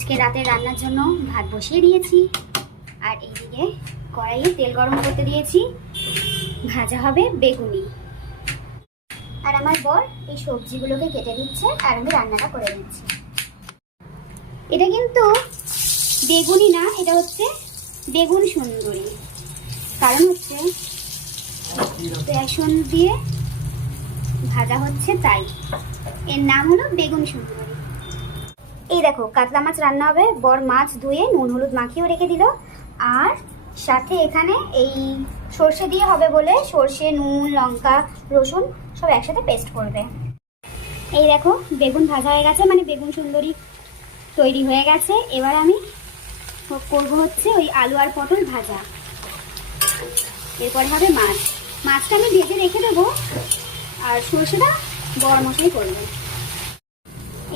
আজকে রাতে রান্নার জন্য ভাত বসিয়ে দিয়েছি, আর এইদিকে কড়াইয়ে তেল গরম করতে দিয়েছি। ভাজা হবে বেগুনি, আর আমার বর এই সবজিগুলোকে কেটে দিচ্ছে আর আমি রান্নাটা করে দিচ্ছি। এটা কিন্তু বেগুনি না, এটা হচ্ছে বেগুন সুন্দরী। কারণ হচ্ছে বেসন দিয়ে ভাজা হচ্ছে, তাই এর নাম হলো বেগুন সুন্দরী। এই দেখো কাতলা মাছ রান্না হবে। বর মাছ ধুয়ে নুন হলুদ মাখিয়েও রেখে দিল, আর সাথে এখানে এই সর্ষে দিয়ে হবে বলে সর্ষে, নুন, লঙ্কা, রসুন সব একসাথে পেস্ট করবে। এই দেখো বেগুন ভাজা হয়ে গেছে, মানে বেগুন সুন্দরী তৈরি হয়ে গেছে। এবার আমি করবো হচ্ছে ওই আলু আর পটল ভাজা। এরপর হবে মাছটা আমি ভেজে রেখে দেবো, আর সর্ষেটা বড় মশলাই করবে।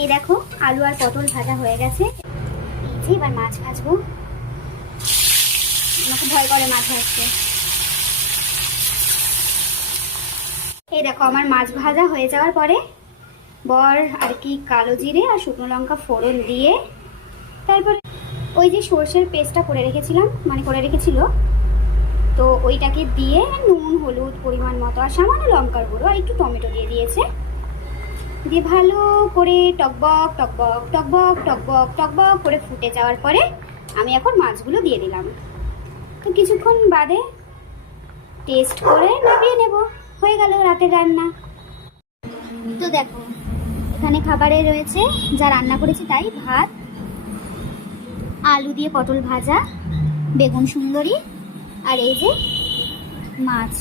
এই দেখো আলু আর পটল ভাজা হয়ে গেছে। এই যে এবার মাছ ভাজবো। আমাকে ভয় করে মাছ ভাজতে। এই দেখো আমার মাছ ভাজা হয়ে যাওয়ার পরে বর আর কি কালো জিরে আর শুকনো লঙ্কা ফোড়ন দিয়ে তারপরে ওই যে সর্ষের পেস্টটা করে রেখেছিল, তো ওইটাকে দিয়ে নুন হলুদ পরিমাণ মতো আর সামান্য লঙ্কার গুঁড়ো আর একটু টমেটো দিয়ে দিয়েছে। দিয়ে ভালো করে টকবক টকবক টকবক টকবক টকবক করে ফুটে যাওয়ার পরে আমি এখন মাছগুলো দিয়ে দিলাম। তো কিছুক্ষণ বাদে টেস্ট করে নামিয়ে নেব। হয়ে গেল রাতের রান্না। তো দেখো এখানে খাবারে রয়েছে যা রান্না করেছি তাই: ভাত, আলু দিয়ে পটল ভাজা, বেগুন সুন্দরী, আর এই যে মাছ।